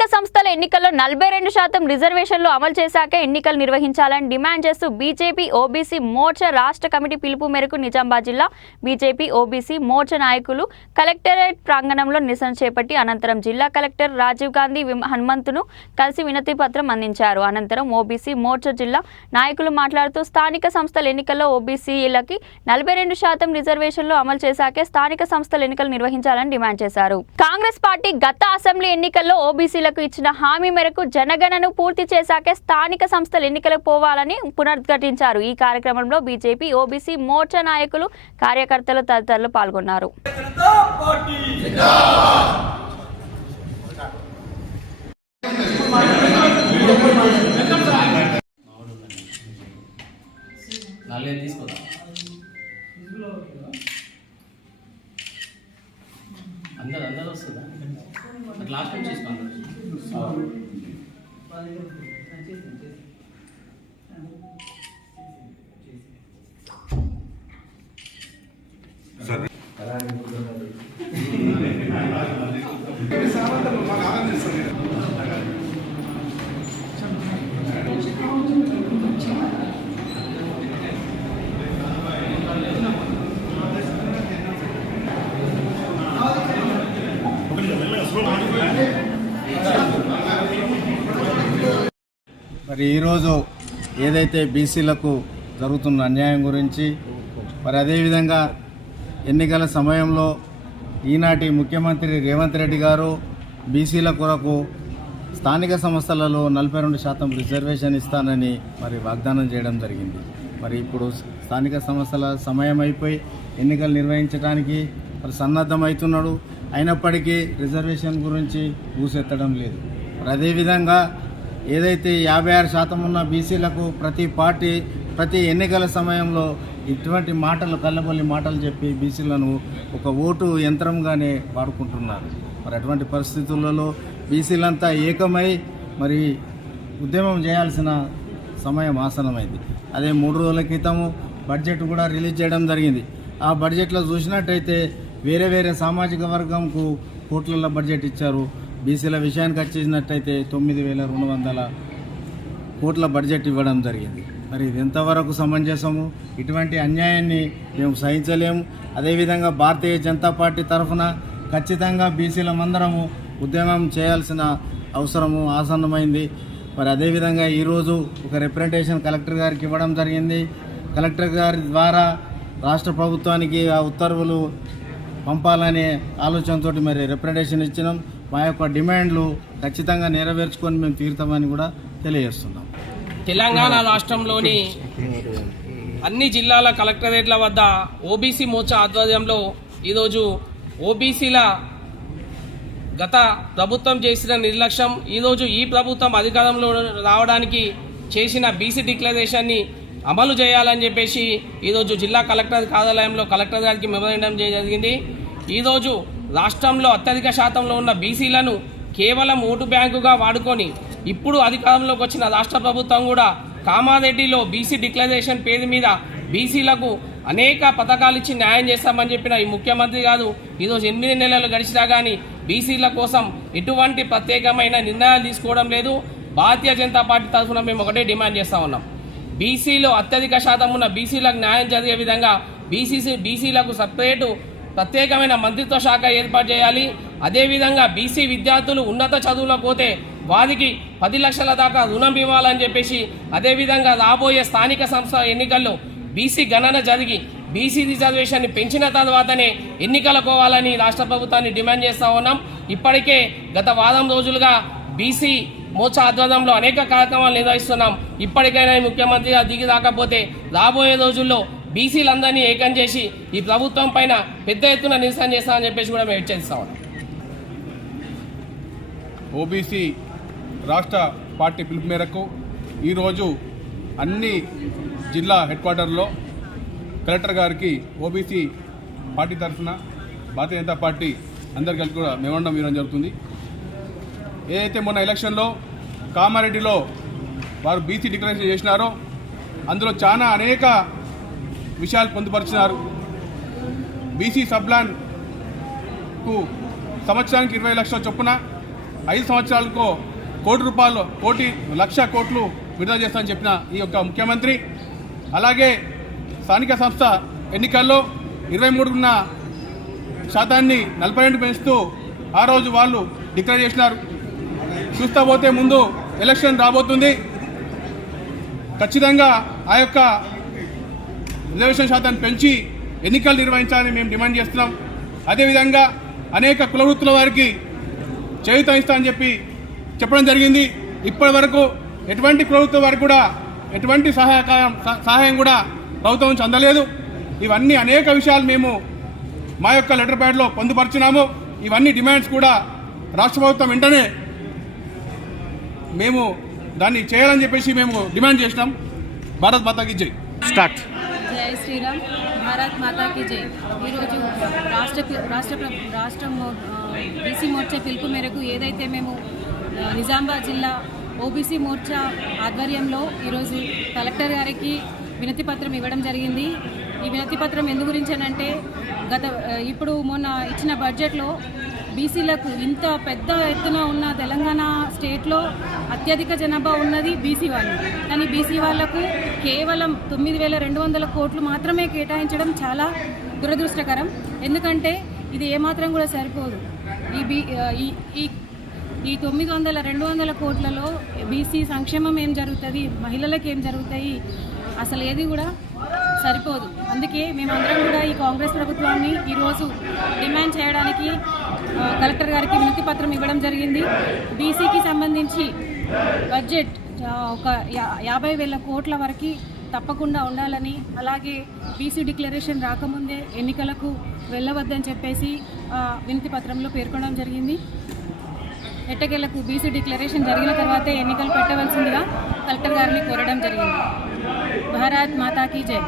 స్థానిక సంస్థల ఎన్నికల్లో నలభై రెండు శాతం రిజర్వేషన్లు అమలు చేశాకే ఎన్నికలు నిర్వహించాలని డిమాండ్ చేస్తూ బీజేపీ ఓబీసీ మోర్చా రాష్ట్ర కమిటీ పిలుపు మేరకు నిజామాబాద్ జిల్లా బీజేపీ ఓబీసీ మోర్చా నాయకులు కలెక్టరేట్ ప్రాంగణంలో నిరసన చేపట్టి అనంతరం జిల్లా కలెక్టర్ రాజీవ్ గాంధీ హనుమంతును కలిసి వినతి పత్రం అందించారు. అనంతరం ఓబీసీ మోర్చా జిల్లా నాయకులు మాట్లాడుతూ స్థానిక సంస్థల ఎన్నికల్లో ఓబీసీలకి నలభై రెండు శాతం రిజర్వేషన్లు అమలు చేశాకే స్థానిక సంస్థల ఎన్నికలు నిర్వహించాలని డిమాండ్ చేశారు. కాంగ్రెస్ పార్టీ గత అసెంబ్లీ ఎన్నికల్లో ఓబీసీలకు ఇచ్చిన హామీ మేరకు జనగణను పూర్తి చేశాకే స్థానిక సంస్థల ఎన్నికలకు పోవాలని పునరుద్ఘాటించారు. ఈ కార్యక్రమంలో బీజేపీ ఓబీసీ మోర్చా నాయకులు కార్యకర్తలు తదితరులు పాల్గొన్నారు. అందరు అందరు వస్తుందా? లాస్ట్ టైం చేసుకోండి. കാര്യങ്ങളുണ്ട് మరి ఈరోజు ఏదైతే బీసీలకు జరుగుతున్న అన్యాయం గురించి మరి అదేవిధంగా ఎన్నికల సమయంలో ఈనాటి ముఖ్యమంత్రి రేవంత్ రెడ్డి గారు బీసీల కొరకు స్థానిక సంస్థలలో నలభై రెండు శాతం రిజర్వేషన్ ఇస్తానని మరి వాగ్దానం చేయడం జరిగింది. మరి ఇప్పుడు స్థానిక సంస్థల సమయం అయిపోయి ఎన్నికలు నిర్వహించడానికి మరి సన్నద్ధమవుతున్నాడు అయినప్పటికీ రిజర్వేషన్ గురించి ఊసెత్తడం లేదు. మరి అదేవిధంగా ఏదైతే యాభై ఆరు శాతం ఉన్న బీసీలకు ప్రతి పార్టీ ప్రతి ఎన్నికల సమయంలో ఇటువంటి మాటలు కళ్ళబొల్లి మాటలు చెప్పి బీసీలను ఒక ఓటు యంత్రంగానే వాడుకుంటున్నారు. మరి అటువంటి పరిస్థితులలో బీసీలంతా ఏకమై మరి ఉద్యమం చేయాల్సిన సమయం ఆసనమైంది అదే మూడు రోజుల క్రితము బడ్జెట్ కూడా రిలీజ్ చేయడం జరిగింది. ఆ బడ్జెట్లో చూసినట్టయితే వేరే వేరే సామాజిక వర్గంకు కోట్లలో బడ్జెట్ ఇచ్చారు. బీసీల విషయానికి వచ్చేసినట్టయితే తొమ్మిది వేల రెండు వందల కోట్ల బడ్జెట్ ఇవ్వడం జరిగింది. మరి ఇది ఎంతవరకు సమంజసము? ఇటువంటి అన్యాయాన్ని మేము సహించలేము. అదేవిధంగా భారతీయ జనతా పార్టీ తరఫున ఖచ్చితంగా బీసీల మందరము ఉద్యమం చేయాల్సిన అవసరము ఆసన్నమైంది. మరి అదేవిధంగా ఈరోజు ఒక రిప్రజెంటేషన్ కలెక్టర్ గారికి ఇవ్వడం జరిగింది. కలెక్టర్ గారి ద్వారా రాష్ట్ర ప్రభుత్వానికి ఆ ఉత్తర్వులు పంపాలనే ఆలోచనతో మరి రిప్రజెంటేషన్ ఇచ్చినాం. మా యొక్క డిమాండ్లు ఖచ్చితంగా నెరవేర్చుకొని మేము తీరుతామని కూడా తెలియజేస్తున్నాం. తెలంగాణ రాష్ట్రంలోని అన్ని జిల్లాల కలెక్టరేట్ల వద్ద ఓబీసీ మోర్చా ఆధ్వర్యంలో ఈరోజు ఓబీసీల గత ప్రభుత్వం చేసిన నిర్లక్ష్యం ఈరోజు ఈ ప్రభుత్వం అధికారంలో రావడానికి చేసిన బీసీ డిక్లరేషన్ని అమలు చేయాలని చెప్పేసి ఈరోజు జిల్లా కలెక్టర్ కార్యాలయంలో కలెక్టర్ గారికి మెమోరేండం చేయడం జరిగింది. ఈరోజు రాష్ట్రంలో అత్యధిక శాతంలో ఉన్న బీసీలను కేవలం ఓటు బ్యాంకుగా వాడుకొని ఇప్పుడు అధికారంలోకి వచ్చిన రాష్ట్ర ప్రభుత్వం కూడా కామారెడ్డిలో బీసీ డిక్లరేషన్ పేరు మీద బీసీలకు అనేక పథకాలు ఇచ్చి న్యాయం చేస్తామని చెప్పిన ఈ ముఖ్యమంత్రి గారు ఈరోజు ఎనిమిది నెలలు గడిచినా కానీ బీసీల కోసం ఎటువంటి ప్రత్యేకమైన నిర్ణయాలు తీసుకోవడం లేదు. భారతీయ జనతా పార్టీ తరఫున మేము ఒకటే డిమాండ్ చేస్తా ఉన్నాం. బీసీలో అత్యధిక శాతం ఉన్న బీసీలకు న్యాయం జరిగే విధంగా బీసీసీ బీసీలకు సపరేటు ప్రత్యేకమైన మంత్రిత్వ శాఖ ఏర్పాటు చేయాలి. అదేవిధంగా బీసీ విద్యార్థులు ఉన్నత చదువులకు పోతే వారికి పది లక్షల దాకా రుణం ఇవ్వాలని చెప్పేసి అదేవిధంగా రాబోయే స్థానిక సంస్థ ఎన్నికల్లో బీసీ గణన జరిగి బీసీ రిజర్వేషన్ పెంచిన తర్వాతనే ఎన్నికలు పోవాలని రాష్ట్ర ప్రభుత్వాన్ని డిమాండ్ చేస్తా ఉన్నాం. ఇప్పటికే గత వారం రోజులుగా బీసీ మోర్చా ఆధ్వర్యంలో అనేక కార్యక్రమాలు నిర్వహిస్తున్నాం. ఇప్పటికైనా ముఖ్యమంత్రిగా దిగి రాకపోతే రాబోయే రోజుల్లో బీసీలందరినీ ఏకం చేసి ఈ ప్రభుత్వం పైన పెద్ద ఎత్తున నిరసన చేస్తామని చెప్పేసి కూడా మేము హెచ్చరిస్తాం ఓబీసీ రాష్ట్ర పార్టీ పిలుపు మేరకు ఈరోజు అన్ని జిల్లా హెడ్ క్వార్టర్లో కలెక్టర్ గారికి ఓబీసీ పార్టీ తరఫున భారతీయ జనతా పార్టీ అందరు కలిసి కూడా మెమోండం ఇవ్వడం జరుగుతుంది. ఏదైతే మొన్న ఎలక్షన్లో కామారెడ్డిలో వారు బీసీ డిక్లరేషన్ చేసినారో అందులో చాలా అనేక విషయాలు పొందుపరిచినారు. బీసీ సబ్లాన్కు సంవత్సరానికి ఇరవై లక్షల చొప్పున ఐదు సంవత్సరాలకు కోటి రూపాయలు కోటి లక్ష కోట్లు విడుదల చేస్తామని చెప్పిన ఈ యొక్క ముఖ్యమంత్రి. అలాగే స్థానిక సంస్థ ఎన్నికల్లో ఇరవై మూడున్న శాతాన్ని నలభై రెండు పెంచుతూ ఆ రోజు వాళ్ళు డిక్లేర్ చేసినారు. చూస్తా పోతే ముందు ఎలక్షన్ రాబోతుంది. ఖచ్చితంగా ఆ యొక్క రిజర్వేషన్ శాతాన్ని పెంచి ఎన్నికలు నిర్వహించాలని మేము డిమాండ్ చేస్తున్నాం. అదేవిధంగా అనేక కుల వృత్తుల వారికి చేయుత ఇస్తామని చెప్పి చెప్పడం జరిగింది. ఇప్పటి వరకు ఎటువంటి కుల వారికి కూడా ఎటువంటి సహాయకారం సహ- సహాయం కూడా ప్రభుత్వం నుంచి అందలేదు. ఇవన్నీ అనేక విషయాలు మేము మా యొక్క లెటర్ ప్యాడ్లో పొందుపరిచినాము. ఇవన్నీ డిమాండ్స్ కూడా రాష్ట్ర ప్రభుత్వం వెంటనే మేము దాన్ని చేయాలని చెప్పేసి మేము డిమాండ్ చేసినాం. భారత్ మాతాకి జై. స్టార్ట్. శ్రీరామ్ భారత్ మాతాకి జై. ఈరోజు రాష్ట్ర రాష్ట్ర ప్ర- రాష్ట్ర బీసీ మోర్చా పిలుపు మేరకు ఏదైతే మేము నిజామాబాద్ జిల్లా ఓబీసీ మోర్చా ఆధ్వర్యంలో ఈరోజు కలెక్టర్ గారికి వినతి పత్రం ఇవ్వడం జరిగింది. ఈ వినతి పత్రం ఎందు గురించనంటే గత ఇప్పుడు మొన్న ఇచ్చిన బడ్జెట్లో బీసీలకు ఇంత పెద్ద ఎత్తున ఉన్న తెలంగాణ స్టేట్లో అత్యధిక జనాభా ఉన్నది బీసీ వాళ్ళు. కానీ బీసీ వాళ్ళకు కేవలం తొమ్మిది వేల రెండు వందల కోట్లు మాత్రమే కేటాయించడం చాలా దురదృష్టకరం. ఎందుకంటే ఇది ఏమాత్రం కూడా సరిపోదు. ఈ బీ ఈ ఈ ఈ తొమ్మిది వందల రెండు వందల కోట్లలో బీసీ సంక్షేమం ఏం జరుగుతుంది? మహిళలకు ఏం జరుగుతాయి? అసలు ఏది కూడా సరిపోదు. అందుకే మేమందరం కూడా ఈ కాంగ్రెస్ ప్రభుత్వాన్ని ఈరోజు డిమాండ్ చేయడానికి కలెక్టర్ గారికి వినతి పత్రం ఇవ్వడం జరిగింది. బీసీకి సంబంధించి బడ్జెట్ ఒక యా- యాభై వేల కోట్ల వరకు తప్పకుండా ఉండాలని అలాగే బీసీ డిక్లరేషన్ రాకముందే ఎన్నికలకు వెళ్ళవద్దని చెప్పేసి వినతి పత్రంలో పేర్కొనడం జరిగింది. ఎట్టకేలకు బీసీ డిక్లరేషన్ జరిగిన తర్వాతే ఎన్నికలు పెట్టవలసిందిగా కలెక్టర్ గారిని కోరడం జరిగింది. భారత్ మాతాకి జై.